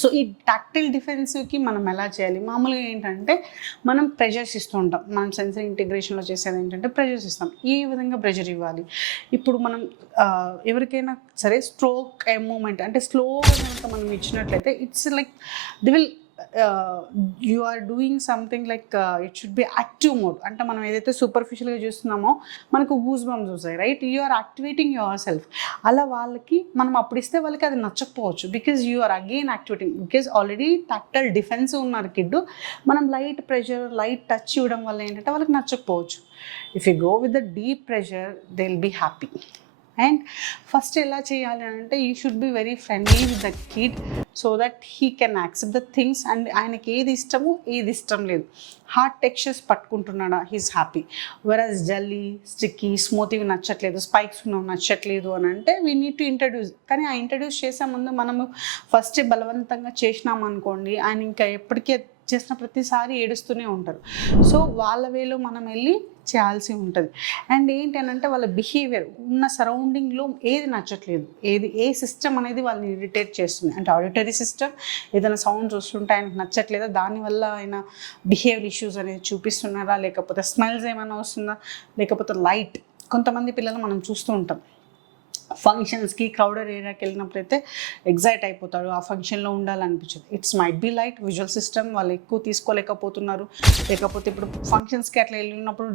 So ఈ tactile డిఫెన్సివ్కి మనం ఎలా చేయాలి? మామూలుగా ఏంటంటే మనం ప్రెషర్స్ ఇస్తూ ఉంటాం. మనం సెన్సరీ ఇంటిగ్రేషన్లో చేసేది ఏంటంటే ప్రెషర్స్ ఇస్తాం. ఏ విధంగా ప్రెషర్ ఇవ్వాలి? ఇప్పుడు మనం ఎవరికైనా సరే స్ట్రోక్ ఏ మూమెంట్ అంటే స్లోగా కనుక మనం ఇచ్చినట్లయితే it's like the will you are doing something like it should be active mode. అంటే మనం ఏదైతే సూపర్ఫిషియల్గా చూస్తున్నామో మనకు గూస్ బంప్స్ వస్తాయి, right? You are activating yourself. అలా వాళ్ళకి మనం అప్పుడు ఇస్తే వాళ్ళకి అది నచ్చకపోవచ్చు, because you are again activating. Because already tactile defence ఉన్నారు కిడ్, మనం లైట్ ప్రెషర్ లైట్ టచ్ ఇవ్వడం వల్ల ఏంటంటే వాళ్ళకి నచ్చకపోవచ్చు. If you go with the deep pressure they will be happy. And first ఎలా చేయాలి అంటే you should be very friendly with the kid so that he can accept the things. And ఆయనకి ఏది ఇష్టమో ఏది ఇష్టం లేదు, హార్డ్ టెక్స్చర్స్ పట్టుకుంటున్నాడా, he's happy. Versus jelly sticky smooth ఇవి నచ్చట్లేదు, స్పైక్స్ ఉన్నవి నచ్చట్లేదు అని అంటే వీ నీడ్ టు ఇంట్రడ్యూస్. కానీ ఆ ఇంట్రడ్యూస్ చేసే ముందు మనము ఫస్ట్ బలవంతంగా చేసినామనుకోండి, ఆయన ఇంకా ఎప్పటికీ చేసిన ప్రతిసారి ఏడుస్తూనే ఉంటారు. సో వాళ్ళ వేలో మనం వెళ్ళి చేయాల్సి ఉంటుంది. అండ్ ఏంటనంటే వాళ్ళ బిహేవియర్ ఉన్న సరౌండింగ్లో ఏది నచ్చట్లేదు, ఏ సిస్టమ్ అనేది వాళ్ళని ఇరిటేట్ చేస్తుంది అంటే ఆడిటరీ సిస్టమ్, ఏదైనా సౌండ్స్ వస్తుంటే ఆయనకు నచ్చట్లేదా, దానివల్ల ఆయన బిహేవియర్ ఇష్యూస్ అనేది చూపిస్తున్నారా, లేకపోతే స్మెల్స్ ఏమైనా వస్తుందా, లేకపోతే లైట్. కొంతమంది పిల్లలు మనం చూస్తూ ఉంటాం ఫంక్షన్స్కి క్రౌడెడ్ ఏరియాకి వెళ్ళినప్పుడు అయితే ఎగ్జైట్ అయిపోతాడు, ఆ ఫంక్షన్లో ఉండాలనిపించదు. It's might be light visual system వాళ్ళు ఎక్కువ తీసుకోలేకపోతున్నారు, లేకపోతే ఇప్పుడు ఫంక్షన్స్కి అట్లా వెళ్ళినప్పుడు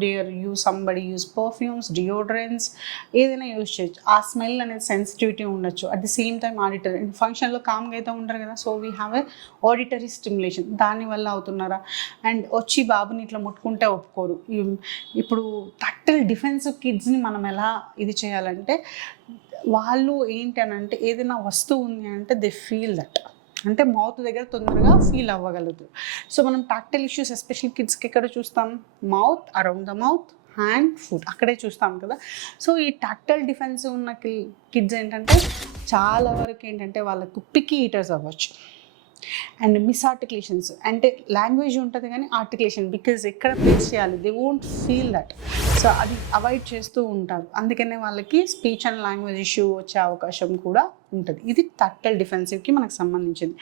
సంబడి యూస్ పర్ఫ్యూమ్స్, డియోడ్రెంట్స్ ఏదైనా యూజ్ చేయొచ్చు. ఆ స్మెల్ అనేది సెన్సిటివిటీ ఉండొచ్చు. At the same time auditory ఫంక్షన్లో కామ్గా అయితే ఉంటారు కదా, so we have a auditory stimulation, దానివల్ల అవుతున్నారా. అండ్ వచ్చి బాబుని ఇట్లా ముట్టుకుంటే ఒప్పుకోరు. ఇప్పుడు టాక్టైల్ డిఫెన్సివ్ కిడ్స్ని మనం ఎలా ఇది చేయాలంటే వాళ్ళు ఏంటి అని అంటే ఏదైనా వస్తువు ఉంది అంటే దే ఫీల్ దట్, అంటే మౌత్ దగ్గర తొందరగా ఫీల్ అవ్వగలుగుతారు. సో మనం టాక్టైల్ ఇష్యూస్ ఎస్పెషల్ కిడ్స్కి ఎక్కడ చూస్తాం? Mouth, around the mouth, hand, foot, అక్కడే చూస్తాం కదా. సో ఈ టాక్టైల్ డిఫెన్స్ ఉన్న కిడ్స్ ఏంటంటే చాలా వరకు ఏంటంటే వాళ్ళకు పిక్కీ ఈటర్స్ అవ్వచ్చు. అండ్ మిస్ ఆర్టికులేషన్స్ అంటే లాంగ్వేజ్ ఉంటుంది కానీ ఆర్టికులేషన్ బికాజ్ ఎక్కడ ప్లేస్ చేయాలి they won't feel that, so అది అవాయిడ్ చేస్తూ ఉంటారు. అందుకనే వాళ్ళకి స్పీచ్ అండ్ లాంగ్వేజ్ ఇష్యూ వచ్చే అవకాశం కూడా ఉంటుంది. ఇది టాక్టైల్ డిఫెన్సివ్కి మనకు సంబంధించింది.